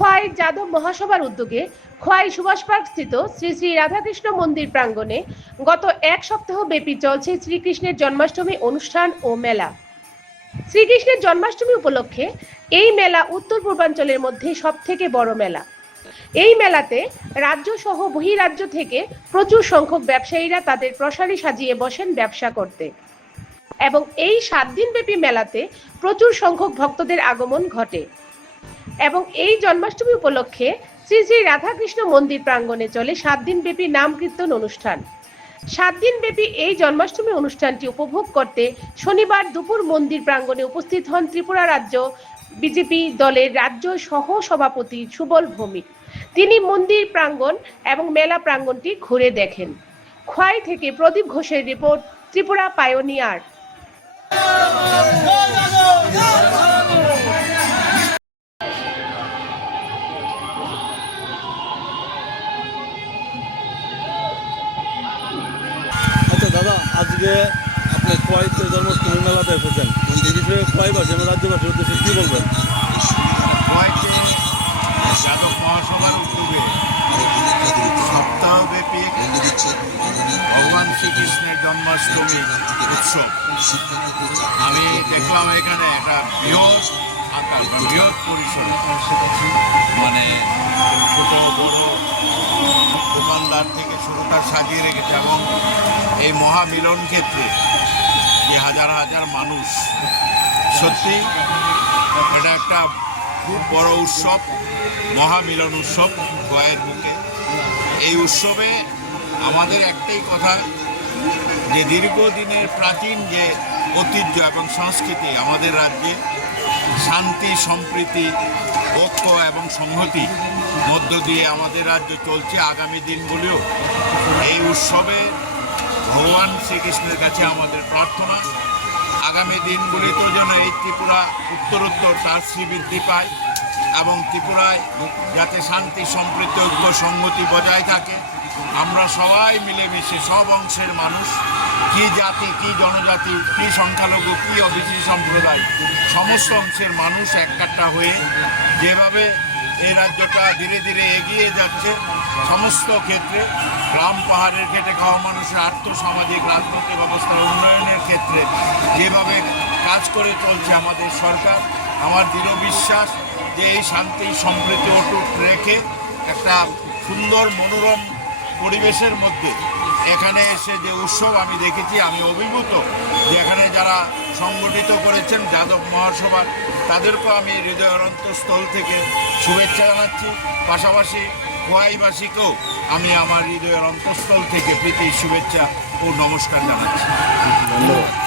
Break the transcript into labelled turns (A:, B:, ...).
A: খোয়াই যাদব মহাসভার উদ্যোগে খোয়াই সুভাষ পার্ক স্থিত শ্রী শ্রী রাধাকৃষ্ণ মন্দির প্রাঙ্গণে গত এক সপ্তাহ ব্যাপী চলছে শ্রীকৃষ্ণের জন্মাষ্টমী অনুষ্ঠান ও মেলা। শ্রীকৃষ্ণের জন্মাষ্টমী উপলক্ষে এই মেলা উত্তর পূর্বাঞ্চলের মধ্যে সব থেকে বড় মেলা। এই মেলাতে রাজ্য সহ বহিরাজ্য থেকে প্রচুর সংখ্যক ব্যবসায়ীরা তাদের প্রসারী সাজিয়ে বসেন ব্যবসা করতে। এবং এই সাত দিনব্যাপী মেলাতে প্রচুর সংখ্যক ভক্তদের আগমন ঘটে। এবং এই জন্মাষ্টমী উপলক্ষে শ্রী শ্রী রাধাকৃষ্ণ মন্দির প্রাঙ্গণে চলে সাত দিনব্যাপী নাম কীর্তন অনুষ্ঠান। সাত দিনব্যাপী এই জন্মাষ্টমী অনুষ্ঠানটি উপভোগ করতে শনিবার দুপুর মন্দির প্রাঙ্গণে উপস্থিত হন ত্রিপুরা রাজ্য বিজেপি দলের রাজ্য সহ সভাপতি সুবল ভৌমিক। তিনি মন্দির প্রাঙ্গণ এবং মেলা প্রাঙ্গণটি ঘুরে দেখেন। খোয়াই থেকে প্রদীপ ঘোষের রিপোর্ট, ত্রিপুরা পায়োনিয়ার।
B: আজকে আপনি খোয়াইতে জন্মাষ্টমী মেলাতে এসেছেন। এই বিষয়ে এবং রাজ্যবাসীর উদ্দেশ্যে কী বলবেন?
C: সপ্তাহব্যাপী ভগবান শ্রীকৃষ্ণের জন্মাষ্টমী উৎসব আমি দেখলাম এখানে একটা বৃহৎ আকার বৃহৎ পরিসর মানে ছোট বড় দোকানদার থেকে শুরুটা সাজিয়ে রেখেছে এবং এই মহামিলন ক্ষেত্রে যে হাজার হাজার মানুষ, সত্যি এটা একটা খুব বড় উৎসব, মহামিলন উৎসব গয়ের বুকে। এই উৎসবে আমাদের একটাই কথা, যে দীর্ঘদিনের প্রাচীন যে ঐতিহ্য এবং সংস্কৃতি আমাদের রাজ্যে, শান্তি, সম্প্রীতি, ঐক্য এবং সংহতি মধ্য দিয়ে আমাদের রাজ্য চলছে আগামী দিনগুলিও। এই উৎসবে ভগবান শ্রীকৃষ্ণের কাছে আমাদের প্রার্থনা। আগামী দিনগুলিতেও যেন এই ত্রিপুরা উত্তরোত্তর তার শ্রীবৃদ্ধি পায় এবং ত্রিপুরায় যাতে শান্তি, সম্প্রীতি, ঐক্য সংগতি বজায় থাকে। আমরা সবাই মিলেমিশে সব অংশের মানুষ, কি জাতি, কি জনজাতি, কি সংখ্যালঘু, কি অবিসি সম্প্রদায়, সমস্ত অংশের মানুষ একটা হয়ে যেভাবে এই রাজ্যটা ধীরে ধীরে এগিয়ে যাচ্ছে, সমস্ত ক্ষেত্রে গ্রাম পাহাড়ের খেটে খাওয়া মানুষের আর্থসামাজিক, রাজনৈতিক ব্যবস্থার উন্নয়নের ক্ষেত্রে যেভাবে কাজ করে চলছে আমাদের সরকার, আমার দৃঢ় বিশ্বাস যে এই শান্তি সম্প্রীতি অটুট রেখে একটা সুন্দর, মনোরম পরিবেশের মধ্যে। এখানে এসে যে উৎসব আমি দেখেছি, আমি অভিভূত যে এখানে যারা সংগঠিত করেছেন যাদব মহাসভার তাদেরকেও আমি হৃদয়ের অন্তঃস্থল থেকে শুভেচ্ছা জানাচ্ছি। পাশাপাশি খোয়াইবাসীকেও আমি আমার হৃদয়ের অন্তঃস্থল থেকে প্রীতি শুভেচ্ছা ও নমস্কার জানাচ্ছি।
B: ধন্যবাদ।